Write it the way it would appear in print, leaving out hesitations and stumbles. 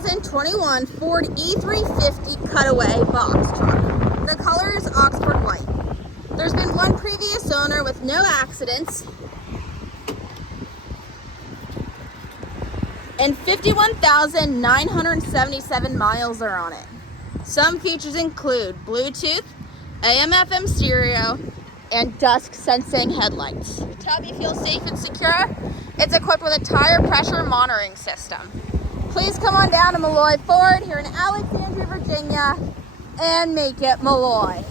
2021 Ford E-350 Cutaway box truck. The color is Oxford white. There's been one previous owner with no accidents and 51,977 miles are on it. Some features include Bluetooth, AM/FM stereo, and dusk sensing headlights. To help you feel safe and secure, it's equipped with a tire pressure monitoring system. Please come on down to Malloy Ford here in Alexandria, Virginia, and make it Malloy.